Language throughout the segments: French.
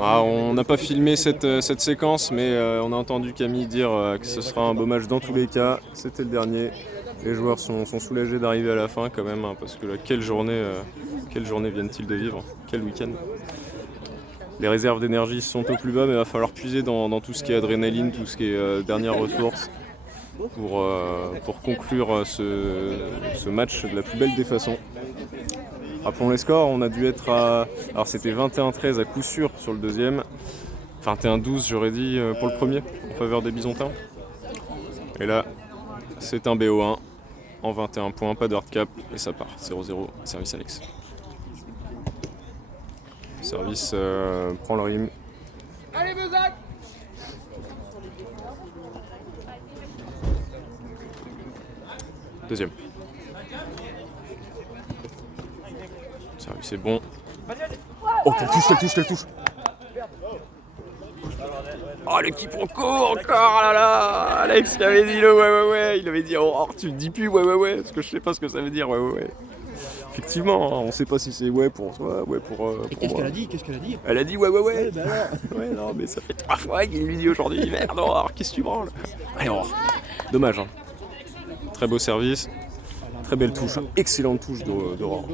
On n'a pas filmé cette séquence, mais on a entendu Camille dire que ce sera un beau match dans tous les cas. C'était le dernier. Les joueurs sont soulagés d'arriver à la fin quand même, hein, parce que là, quelle journée viennent-ils de vivre? Quel week-end! Les réserves d'énergie sont au plus bas, mais il va falloir puiser dans tout ce qui est adrénaline, tout ce qui est dernière ressource pour conclure ce match de la plus belle des façons. Rappelons les scores, on a dû être à... Alors c'était 21-13 à coup sûr sur le deuxième, 21-12 j'aurais dit pour le premier, en faveur des Bisontins. Et là, c'est un BO1 en 21 points, pas de hard cap, et ça part, 0-0, service Alex. Service prend le rime. Allez Bezac! Deuxième. Service est bon. Oh, quelle touche! Oh, le quiproquo encore, là là! Alex qui avait dit le ouais, il avait dit oh, tu me dis plus ouais, parce que je sais pas ce que ça veut dire ouais. Effectivement, on sait pas si c'est ouais pour toi, ouais pour Et qu'est-ce moi. qu'elle a dit? Qu'est-ce qu'elle a dit? Elle a dit ouais. Bah alors. Ouais, non, mais ça fait 3 fois qu'il lui dit aujourd'hui, merde, alors qu'est-ce que tu branles? Allez, dommage, hein. Très beau service, très belle touche, excellente touche d'Aurore.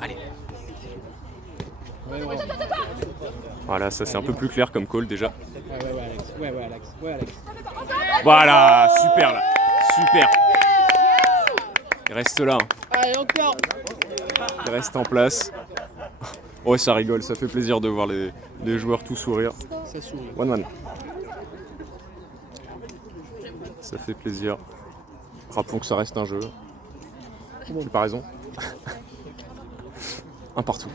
Allez. Voilà, ça c'est un peu plus clair comme call déjà. Ouais, Alex. Voilà, super là, super. Il reste là, hein. Allez, encore. Il reste en place. Ouais, ça rigole, ça fait plaisir de voir les joueurs tout sourire. Ça sourit. 1-1. Ça fait plaisir. Rappelons que ça reste un jeu. J'ai pas raison. Un partout.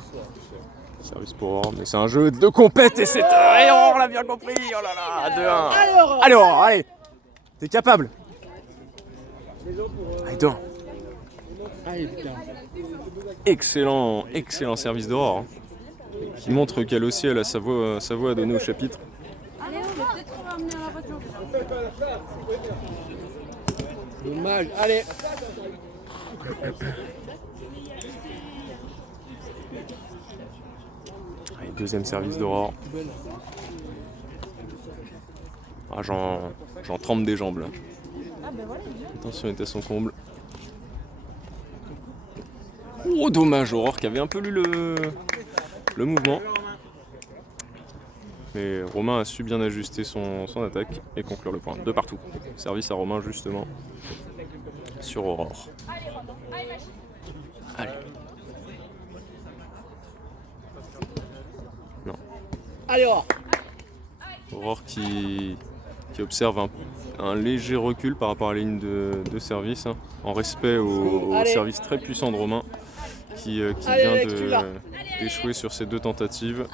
Service pour Aurore, mais c'est un jeu de compète et c'est... Et on l'a bien compris. Oh là là, 2-1. Allez Aurore, allez. T'es capable. Allez, 2-1. Allez, putain. Excellent service d'Aurore, hein, qui montre qu'elle aussi elle a sa voix à donner au chapitre. Allez, on va peut-être ramener à la voiture. Dommage. Allez. Allez, deuxième service d'Aurore. Ah, j'en trempe des jambes là. Attention, elle est à son comble. Oh, dommage, Aurore qui avait un peu lu le mouvement. Mais Romain a su bien ajuster son attaque et conclure le point. 2 partout. Service à Romain justement sur Aurore. Allez. Non. Allez, Aurore. Aurore qui observe un léger recul par rapport à la ligne de service, hein, en respect au service très puissant de Romain qui vient d'échouer sur ses 2 tentatives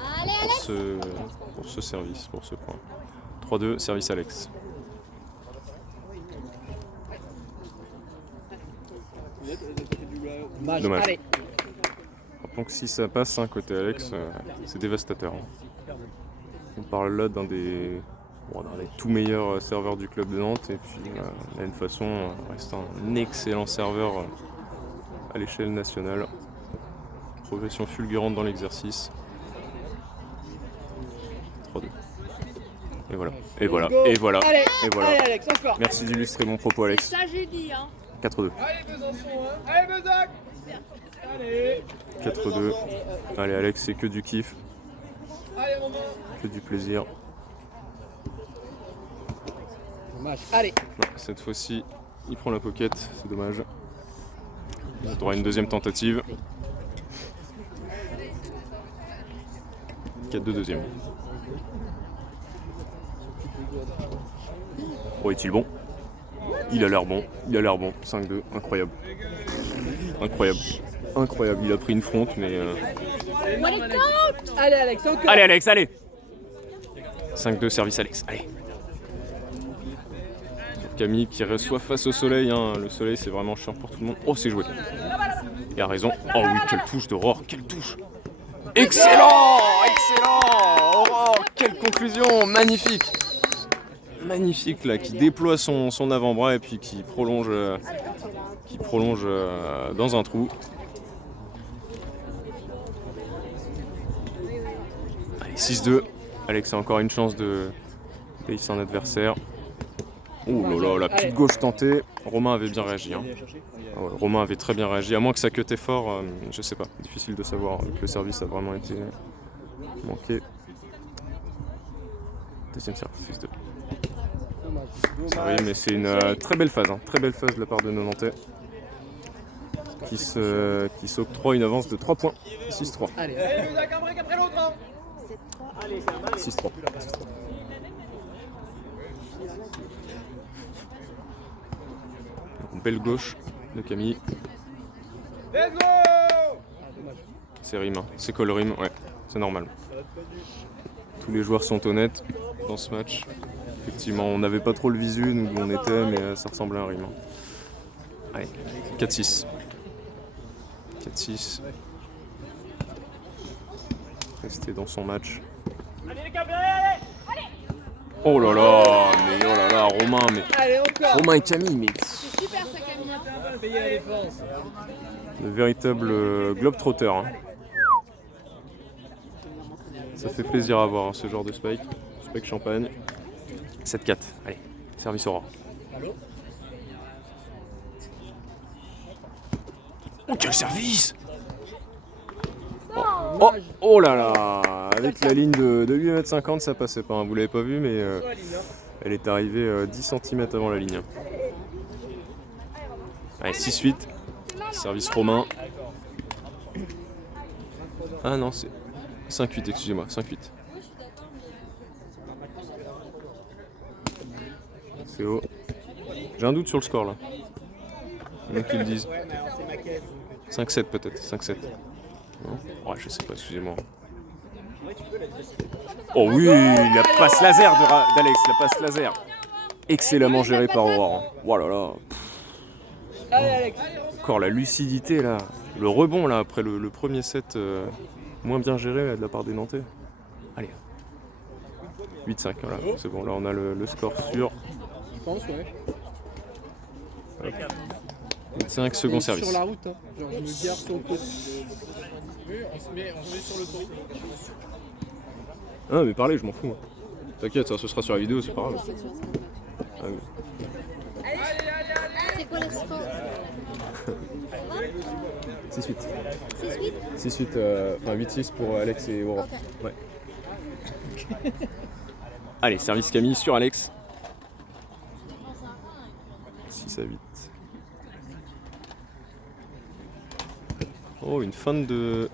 pour ce service, pour ce point. 3-2, service Alex. Dommage. Allez. Rappelons que si ça passe, hein, côté Alex, c'est dévastateur, hein. On parle là d'un des tout meilleurs serveurs du club de Nantes et puis de la même façon reste un excellent serveur à l'échelle nationale. Progression fulgurante dans l'exercice. 3-2. Et voilà. Allez, Alex, encore. Merci d'illustrer mon propos, Alex. Ça j'ai dit, hein. 4-2. Allez Besançon, hein. Allez Bezac! Allez! 4-2. Allez, Alex, c'est que du kiff, Allez Romain! que du plaisir. Dommage. Allez. Non, cette fois-ci, il prend la pocket, c'est dommage. Il aura une deuxième tentative. 4-2 deuxième. Oh, est-il bon? Il a l'air bon. 5-2, incroyable. Il a pris une fronte, mais... Allez, Alex, encore. Allez, Alex, allez! 5-2, service Alex, allez! Camille qui reçoit face au soleil, hein. Le soleil c'est vraiment chiant pour tout le monde. Oh, c'est joué. Il a raison. Oh oui, quelle touche d'Aurore, quelle touche! Excellent! Aurore, quelle conclusion, magnifique là, qui déploie son avant-bras et puis qui prolonge dans un trou. Allez, 6-2. Alex a encore une chance de payer un adversaire. Oh là là, la petite gauche tentée. Romain avait bien réagi. Hein. Ah ouais, Romain avait très bien réagi. À moins que ça cutait fort, je sais pas. Difficile de savoir que le service a vraiment été manqué. Deuxième service, 6-2. Ça arrive, mais c'est une très belle phase. Hein. Très belle phase de la part de Nonantais. Qui s'octroie une avance de 3 points. 6-3. Allez. Allez, Mezac, un break après l'autre. 6-3. Belle gauche de Camille. Let's go. C'est rime, hein. C'est call rime, ouais, c'est normal. Tous les joueurs sont honnêtes dans ce match. Effectivement, on n'avait pas trop le visu, nous d'où on était, mais ça ressemblait à un rime. Allez, 4-6. 4-6. Rester dans son match. Oh là là, mais oh là là, Romain, mais Allez, encore. Romain et Camille, mais C'est super ça Camille. Payer la défense. le véritable globetrotter. Hein. Ça fait plaisir à voir hein, ce genre de spike. Spike champagne. 7-4. Allez, service Aurore. Oh quel service! Oh là là! Avec la ligne de 8,50 m, ça passait pas. Hein. Vous l'avez pas vu, mais elle est arrivée 10 cm avant la ligne. Allez, 6-8. Service Romain. Ah non, c'est 5-8, excusez-moi, 5-8. C'est haut. J'ai un doute sur le score là. Il y en a qui le disent. 5-7 peut-être, 5-7. Non ouais, je sais pas, excusez-moi. Oh oui, la passe laser d'Alex, la passe laser. Excellemment gérée par Aurore. Oh là là. Allez, Alex. Encore la lucidité là. Le rebond là après le premier set moins bien géré de la part des Nantais. Allez. 8-5, voilà. C'est bon, là on a le score sûr. Je pense, ouais. 8-5, second service. Sur la route, hein. Genre, je me gare sur le côté. Oui, on se met sur le tour. Ah mais parlez, je m'en fous. Hein. T'inquiète, ça, ce sera sur la vidéo, c'est pas grave. Ah, oui. C'est quoi le score? 6-8. 6-8? 6-8, enfin 8-6 pour Alex et Aurore. Ok. Ouais. Allez, service Camille sur Alex. 6 à 8. Oh, une fin de...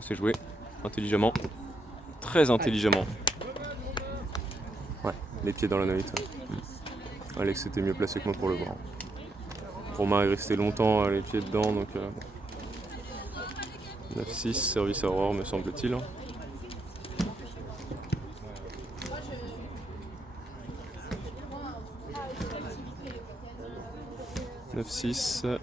C'est joué intelligemment. Très intelligemment. Ouais, les pieds dans la noite. Ouais. Alex était mieux placé que moi pour le voir. Romain est resté longtemps les pieds dedans, donc... 9-6, service à Aurore me semble-t-il. 9-6.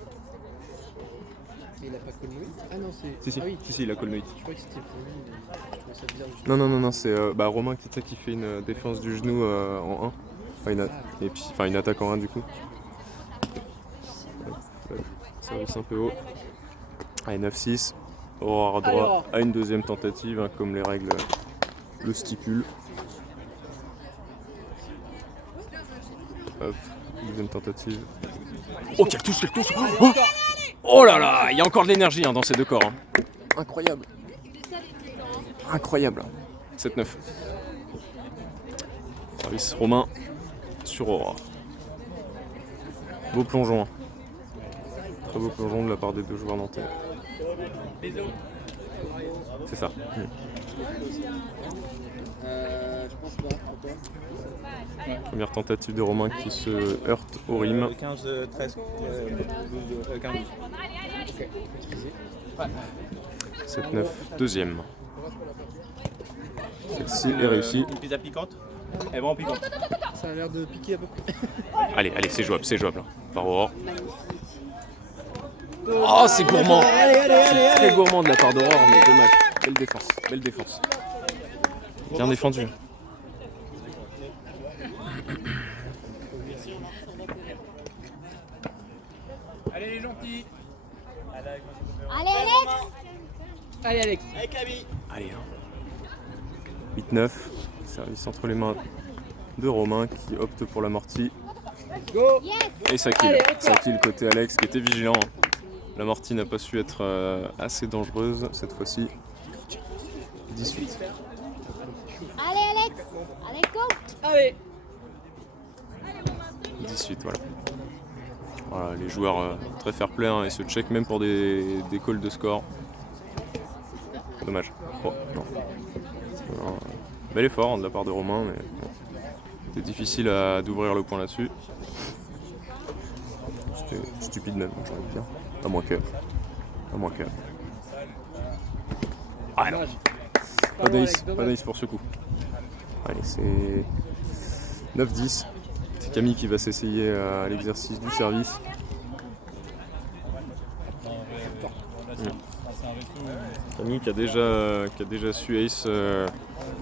Il a pas Colnoïd? Ah non, c'est. Si, Ah oui. si, il a Colnoïd. Je crois que c'était pour lui, mais je trouvais ça bizarre. Juste. Non, c'est Romain qui fait une défense du genou en 1. Enfin, et puis, une attaque en 1 du coup. Service un peu haut. Allez, 9-6. Aurore a droit à une deuxième tentative, hein, comme les règles le stipulent. Hop, deuxième tentative. Oh, quelle touche, oh là là, il y a encore de l'énergie hein, dans ces deux corps. Hein. Incroyable. Incroyable. 7-9. Service Romain sur Aurore. Beau plongeon. Hein. Très beau plongeon de la part des deux joueurs nantais. C'est ça. Je pense pas, pour toi. Première tentative de Romain qui se heurte au rim. 15, 13, 12, 15. 7-9, deuxième. Celle-ci est réussie. Une pizza piquante. Elle va en piquant. Ça a l'air de piquer un peu. Allez, c'est jouable. Hein. Par Aurore. Oh, c'est gourmand. C'est très gourmand de la part d'Aurore, mais dommage. Belle défense. Bien défendu. Allez les gentils. Allez Alex! Allez, Alex. Avec Camille. Allez. 8-9. Service entre les mains de Romain qui opte pour l'amorti. Go. Yes. Et ça kill. Allez, encore. Ça kill côté Alex qui était vigilant. L'amorti n'a pas su être assez dangereuse cette fois-ci. 18. Allez, Alex. Allez, go. Allez. 18, voilà. Voilà, les joueurs très fair-play hein, et se check même pour des calls de score. Dommage. Oh, non. Alors, bel effort hein, de la part de Romain, mais bon. C'était difficile d'ouvrir le point là-dessus. C'était stupide même, j'ai envie de dire. À moins que. Ah non, pas d'ace pour ce coup. Allez, c'est 9-10. C'est Camille qui va s'essayer à l'exercice du service. Camille qui a déjà su ace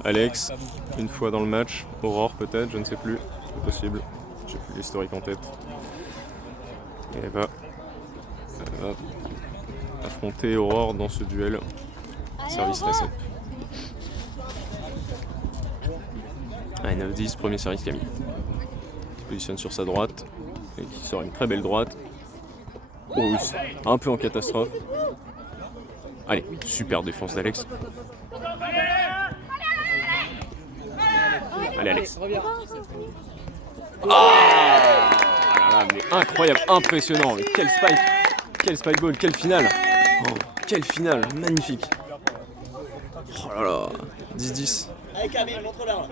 Alex une fois dans le match. Aurore peut-être, je ne sais plus. C'est possible. J'ai plus l'historique en tête. Et elle va affronter Aurore dans ce duel. Service reset. Allez, 9-10, premier service Camille. Qui se positionne sur sa droite et qui sort une très belle droite. Oh oui, un peu en catastrophe. Allez, super défense d'Alex. Allez Alex. Ah là là, mais incroyable, impressionnant. Mais quel spike ball, quelle finale. Oh, quelle finale, magnifique. Oh là là, 10-10. Allez Camille, montre-leur.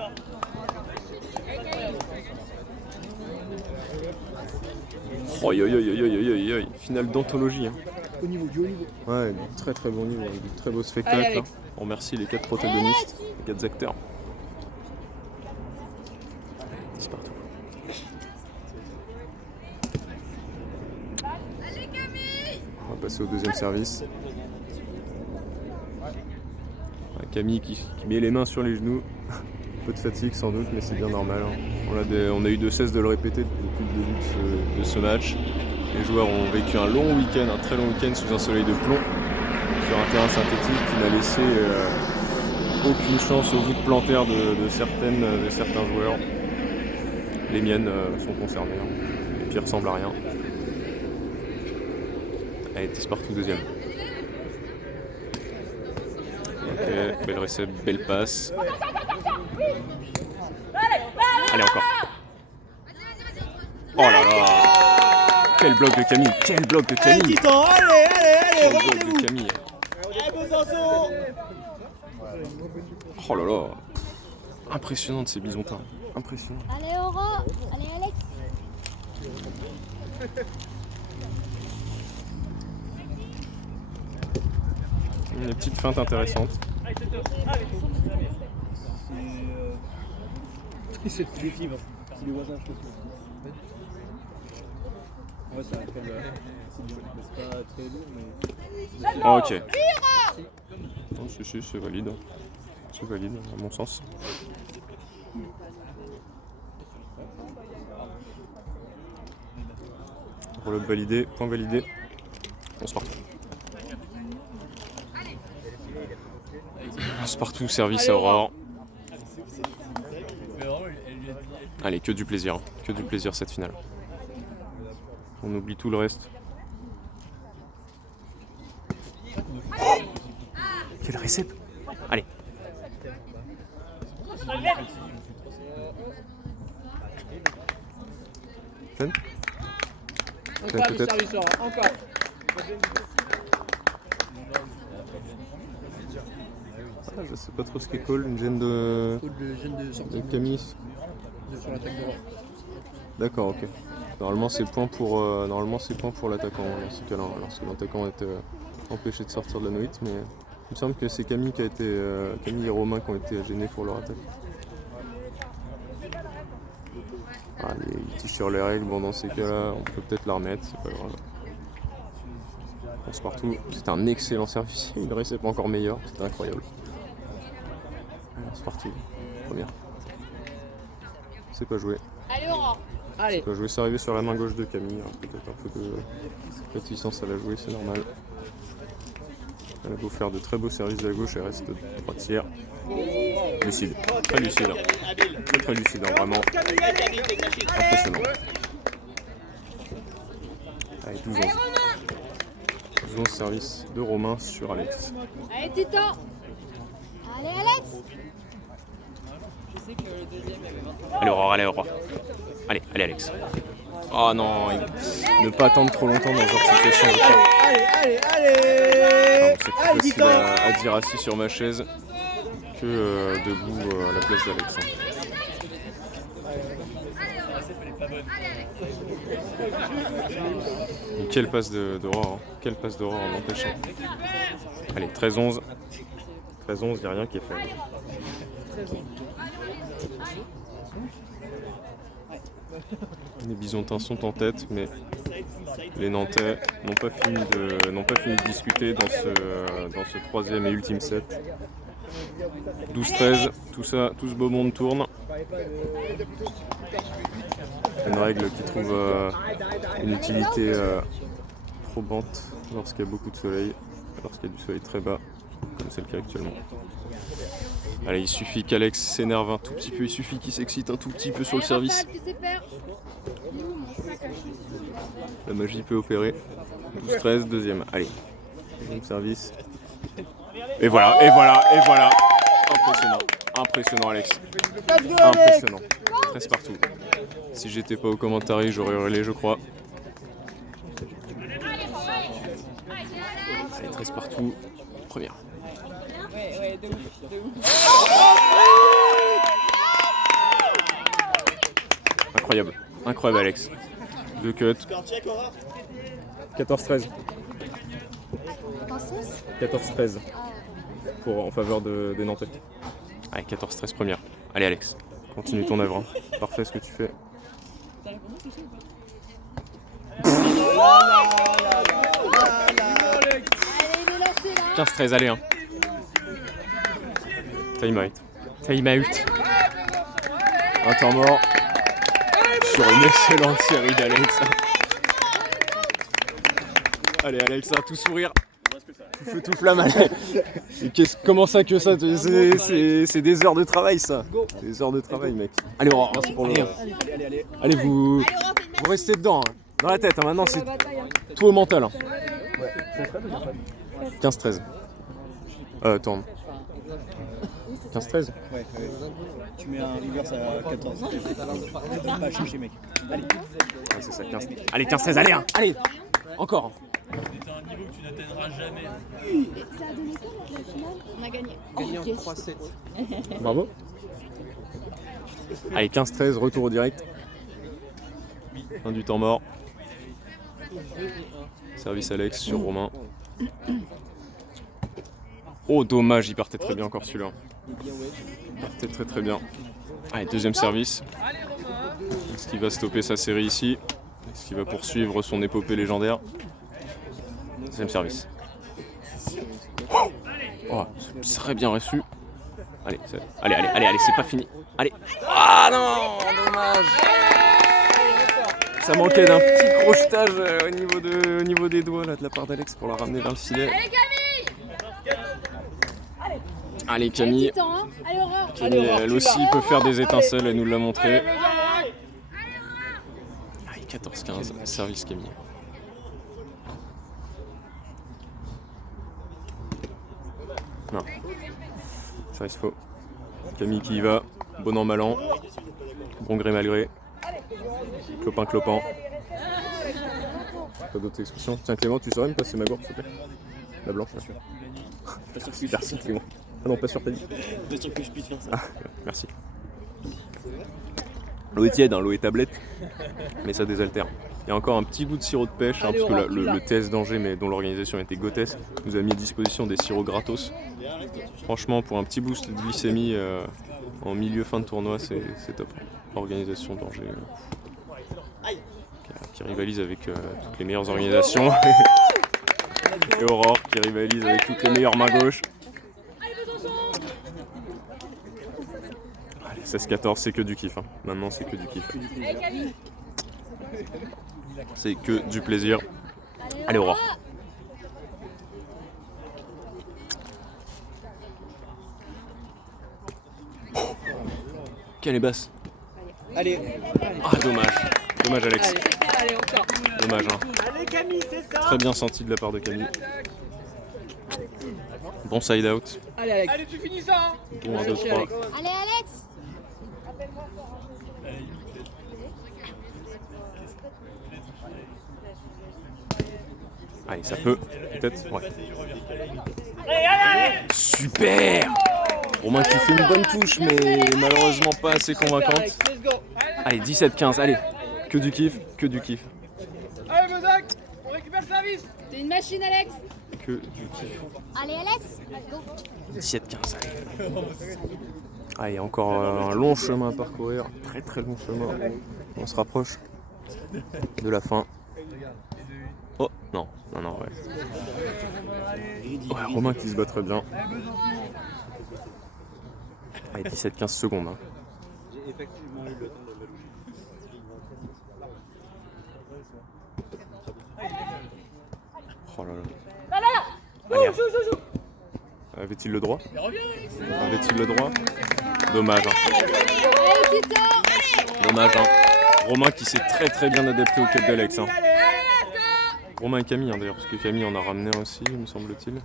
Oh yo yo yo yo yo yo yo, finale d'anthologie. Hein. Au niveau du haut niveau. Ouais, du très très bon niveau, du très beau spectacle. Allez, Hein. Alex. On remercie les 4 protagonistes, les 4 acteurs. 10 partout. On va passer au deuxième service. Camille qui met les mains sur les genoux. Un peu de fatigue sans doute, mais c'est bien normal. Hein. On a eu de cesse de le répéter depuis le début de ce match. Les joueurs ont vécu un long week-end, un très long week-end sous un soleil de plomb, sur un terrain synthétique qui n'a laissé aucune chance aux voûtes plantaires de certains joueurs. Les miennes sont concernées, hein. Les pieds ressemblent à rien. Allez, 10 partout, deuxième. Ok, belle récepte, belle passe. Allez, encore. Oh là là! Quel bloc de Camille! Quel bloc de Allez Camille! Titan, allez, Quel bloc remontez-vous. de Camille! Allez Besançon. Oh là là! Impressionnant de ces bisontins. Impressionnant. Allez, Aurore. Allez, Alex. Des petites feintes intéressantes. C'est des fibres. C'est des voisins, je pense. Ouais, ça rappelle. C'est pas très lourd, mais. Oh, ok. Non, si, c'est valide. C'est valide, à mon sens. Roll-up validé, point validé. On se part. On se partout, service à Aurore. Allez, que du plaisir cette finale. On oublie tout le reste. Quel récep! Allez. Ten? Encore un peut-être. service, encore. Ah, je sais pas trop ce qu'est call, une gêne de Le gène de sortie Camille. sur l'attaque de Rouen. D'accord, ok. Normalement c'est point pour l'attaquant dans ce cas-là, lorsque l'attaquant est empêché de sortir de la noïte, mais il me semble que c'est Camille Camille et Romain qui ont été gênés pour leur attaque. Ah, les litiges sur les règles, bon dans ces cas-là, on peut peut-être la remettre, c'est pas grave. On se partout, c'était un excellent service, une récepte encore meilleure, c'était incroyable. On se partout, première. C'est pas joué. Allez, Aurore. Allez. Je vais s'arriver sur la main gauche de Camille, alors peut-être un peu de réticence à la jouer, c'est normal. Elle a beau faire de très beaux services à gauche, elle reste 3 tiers. Lucide, très lucide. Très lucide, hein, vraiment. Impressionnant. Allez, 12-11. 12-11 service de Romain sur Alex. Allez, Tito. Allez, Alex. Allez Aurore, allez Aurore. Allez, allez Alex. Oh non, ne pas attendre trop longtemps dans ce genre de situation. Allez. C'est plus facile à dire assis sur ma chaise que debout à la place d'Alex. Et quelle passe d'Aurore, hein. Quelle passe d'Aurore en empêchant. Allez, 13-11. 13-11, il n'y a rien qui est fait. Les Bisontins sont en tête, mais les Nantais n'ont pas fini de discuter dans ce troisième et ultime set. 12-13, tout ce beau monde tourne. Une règle qui trouve une utilité probante lorsqu'il y a beaucoup de soleil, lorsqu'il y a du soleil très bas, comme c'est le cas actuellement. Allez, il suffit qu'Alex s'énerve un tout petit peu, il suffit qu'il s'excite un tout petit peu sur le service. La magie peut opérer. 12-13, deuxième. Allez, deuxième service. Et voilà. Impressionnant. Impressionnant, Alex. Impressionnant. 13 partout. Si j'étais pas au commentaire, j'aurais hurlé, je crois. Allez, 13 partout. Première. Incroyable. Incroyable, Alex. 2 cuts. 14-13. 14-13. En faveur des Nantais. Allez, 14-13 première. Allez Alex, continue ton œuvre. Hein. Parfait ce que tu fais. Allez, 15-13, allez. Hein. Time out. Time out. Un temps mort. Sur une excellente série d'Alex. Allez Alex, tout sourire. Tout feu, tout flamme, allez. Comment ça que ça? C'est des heures de travail ça. Des heures de travail mec. Allez Aurore, merci pour le... Allez vous restez dedans. Hein. Dans la tête, hein. Maintenant c'est tout au mental. Hein. 15-13. Tourne. 15-13. Ouais. Tu mets un reverse à 14. Pas chercher mec. Allez. Ouais, c'est ça, 15. Allez, 15-16, allez, hein. Allez. Encore. C'est un niveau que tu n'atteindras jamais. Ça a donné quoi la finale? On a gagné. Gagné en yes. 3-7. Bravo. Allez, 15-13, retour au direct. Fin du temps mort. Service Alex sur Romain. Oh, dommage, il partait très bien encore celui-là. Il partait très bien. Allez, deuxième service. Est-ce qu'il va stopper sa série ici? Est-ce qu'il va poursuivre son épopée légendaire? Deuxième service. Oh, c'est très bien reçu. Allez, c'est pas fini. Allez. Ah non, dommage. Ça manquait d'un petit crochetage au niveau des doigts là, de la part d'Alex pour la ramener vers le filet. Allez Camille. Allez, Aurore. Camille, elle aussi peut faire des étincelles, elle nous l'a montré. Allez, 14-15, service Camille. Non. Service faux. Camille qui y va, bon an mal an. Bon gré mal gré. Clopin clopin. Pas d'autres expressions. Tiens Clément, tu saurais me passer ma gourde s'il te plaît? La blanche. Merci Clément. Ah non, pas sûr t'as dit. Pas sûr que je puisse faire ça. Ah, merci. L'eau est tiède, hein, l'eau est tablette, mais ça désaltère. Il y a encore un petit goût de sirop de pêche, hein, parce que le TS d'Angers, mais dont l'organisation était Gotest, nous a mis à disposition des sirops gratos. Franchement, pour un petit boost de glycémie en milieu fin de tournoi, c'est top. L'organisation d'Angers qui rivalise avec toutes les meilleures organisations. Et Aurore qui rivalise avec toutes les meilleures mains gauches. 16-14, c'est que du kiff. Hein. Maintenant, c'est que du kiff. C'est que du plaisir. Allez, Aurore. Quelle est basse. Allez. Ah, dommage. Dommage, Alex. Allez, encore. Dommage, hein. Allez, Camille, c'est ça. Très bien senti de la part de Camille. Bon side out. Allez, Alex. Allez, tu finis ça hein. Bon 1, 2, 3. Allez, Alex. Allez, ça peut. Peut-être. Ouais. Super. Romain qui fait une bonne touche, mais malheureusement pas assez convaincante. Let's go. Allez, 17-15. Allez. Que du kiff, que du kiff. Allez, Bezac, on récupère le service. T'es une machine, Alex. Que du kiff. Allez, Alex. Go. 17-15, allez. Allez, encore un long chemin à parcourir. Très très long chemin. On se rapproche de la fin. Oh, non, non, non, ouais. Ouais, Romain qui se bat très bien. Allez, 17-15 secondes. Hein. J'ai effectivement eu le temps de me Oh là là. Allez, avait-il le droit? Avait-il le droit? Dommage. Hein. Allez, Tito. Dommage. Hein. Romain qui s'est très très bien adapté au cut d'Alex. Hein. Romain et Camille, hein, d'ailleurs, parce que Camille en a ramené un aussi, me semble-t-il.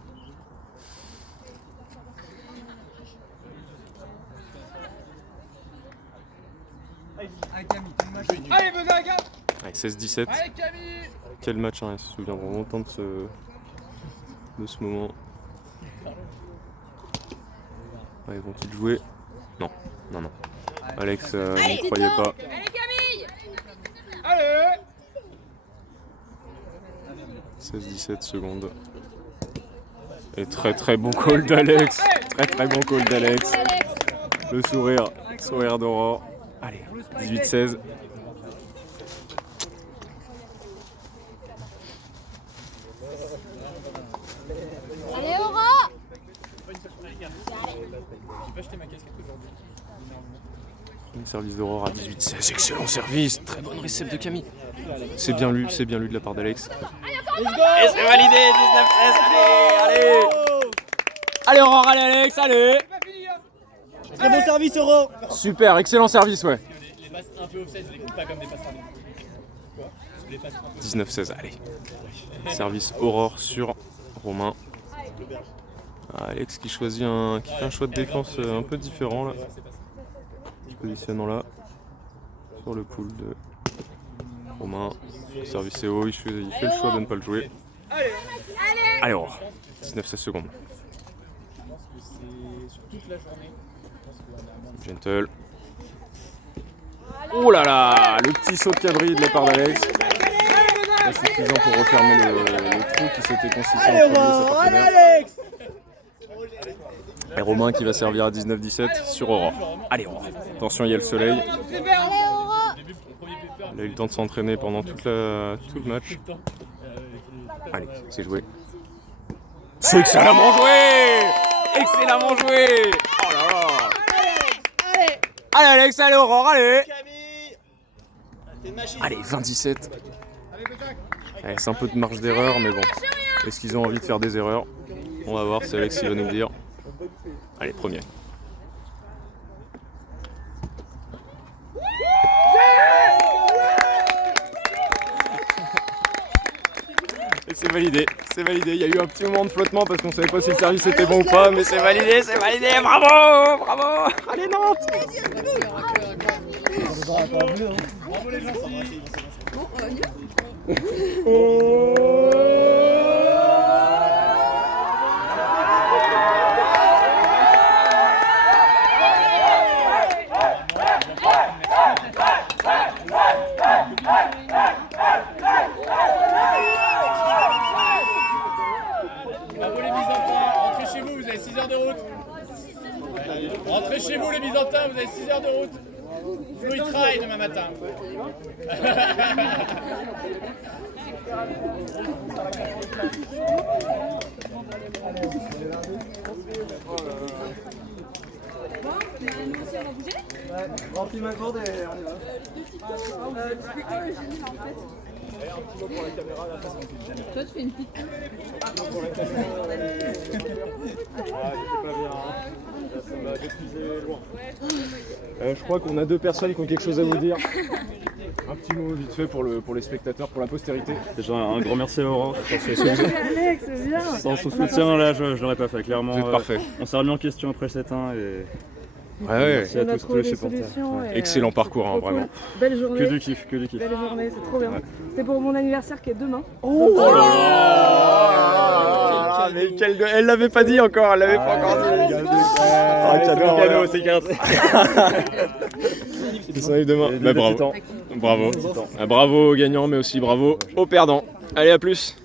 Allez, Bezac. Allez, 16-17. Allez, Camille. Quel match, hein, ils se souviendront longtemps de ce moment. Allez, vont-ils jouer? Non, non, non. Alex n'y croyait pas. Allez, Camille. Allez. 16-17 secondes. Et très très bon call d'Alex. Très très bon call d'Alex. Le sourire d'Aurore. Allez, 18-16. Allez, Aura. Le service d'Aurore à 18-16. Excellent service. Très bonne récepte de Camille. C'est bien lu de la part d'Alex. Et c'est validé, 19-16. Allez, allez. Allez, Aurore, allez, Alex, allez. Très bon service, Euro. Super, excellent service, ouais. Les passes un peu offset, je les compte pas comme des passes random. Quoi? Les passes un peu 19-16, allez. Service Aurore sur Romain. Alex qui fait un choix de défense un peu différent là. Se positionnant là sur le pool de Romain. Service est haut, il fait le choix de ne pas le jouer. Allez Aurore, 19-16 secondes. Gentle. Oh là là, le petit saut de cabri de la part d'Alex. Pas suffisant pour refermer le trou qui s'était constitué entre lui et sa partenaire. Alex. Et Romain qui va servir à 19-17 sur Aurore. Allez Aurore, attention il y a le soleil. Allez, Aura. Il a eu le temps de s'entraîner pendant tout le match. Allez, c'est joué. C'est excellemment joué. Excellemment joué. Oh là là. Allez Alex, allez Aurore, allez. Allez, 20-17. Allez, c'est un peu de marge d'erreur, mais bon. Est-ce qu'ils ont envie de faire des erreurs? On va voir, c'est Alex qui va nous le dire. Allez, premier. Et c'est validé, il y a eu un petit moment de flottement parce qu'on savait pas si le service était bon ou pas, mais c'est validé, bravo, bravo. Allez Nantes. Bravo les gens. Bravo les Byzantins, rentrez chez vous, vous avez 6 heures de route. Rentrez chez vous les Byzantins, vous avez 6 heures de route. Fluid try demain matin. Remplis ma gourde et on y va. Toi, tu fais une petite. Ah, j'étais pas bien. Je crois qu'on a deux personnes qui ont quelque chose à vous dire. Un petit mot vite fait pour les spectateurs, pour la postérité. Déjà un grand merci à Aurore. Alex, c'est bien. Sans son soutien là je l'aurais pas fait clairement. Vous êtes parfait. On s'est remis en question après 7-1 et Ouais. merci à tous les supporters. Ouais. Excellent parcours, hein, vraiment. Belle journée. Que du kiff. Belle journée, c'est trop bien. C'était pour mon anniversaire qui est demain. Oh là là, mais elle l'avait pas dit encore, elle l'avait pas encore dit. Cadeau, c'est cadeau. Ça arrive demain. Bah, bravo. Bravo. Bravo aux gagnants, mais aussi bravo aux perdants. Allez, à plus.